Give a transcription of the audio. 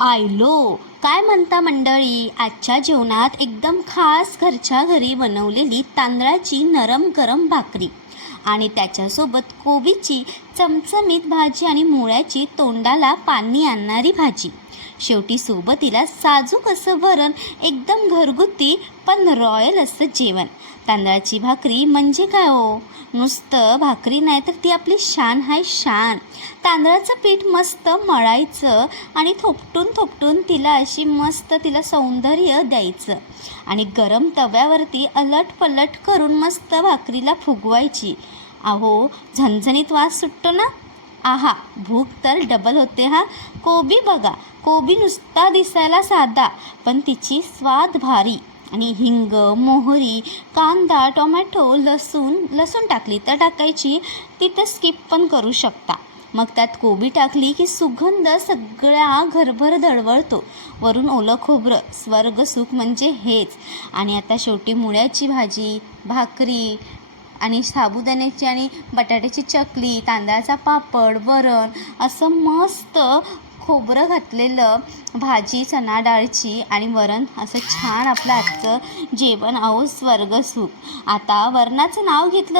आयलो काय म्हणता मंडळी. आजच्या जेवणात एकदम खास घरच्या घरी बनवलेली तांदळाची नरम गरम भाकरी आणि त्याच्यासोबत कोबीची चमचमीत भाजी आणि मुळ्याची तोंडाला पाणी आणणारी भाजी. शेवटी सोबतीला साजूक असं वरण, एकदम घरगुती पण रॉयल असं जेवण. तांदळाची भाकरी म्हणजे काय हो, नुसतं भाकरी नाही तर ती आपली शान आहे शान. तांदळाचं पीठ मस्त मळायचं आणि थोपटून तिला अशी मस्त तिला सौंदर्य द्यायचं आणि गरम तव्यावरती अलट पलट करून मस्त भाकरीला फुगवायची. अहो झणझणीत वास सुटतो ना. आहा, भूक तर डबल होते हा. कोबी बघा, कोबी नुसता दिसायला साधा पण तिची स्वाद भारी. आणि हिंग, मोहरी, कांदा, टोमॅटो, लसूण टाकली तर टाकायची, ती तर स्किप पण करू शकता. मग त्यात कोबी टाकली की सुगंध सगळ्या घरभर दळवळतो. वरून ओलं खोबरं, स्वर्ग सुख म्हणजे हेच. आणि आता शेवटी मुळ्याची भाजी, भाकरी आणि साबुदाण्याची आणि बटाट्याची चकली, तांदळाचा पापड, वरण, असं मस्त खोबरं घातलेलं भाजी, चणा डाळची आणि वरण, असं छान आपलं आजचं जेवण. अहो स्वर्ग सुख. आता वरणाचं नाव घेतलं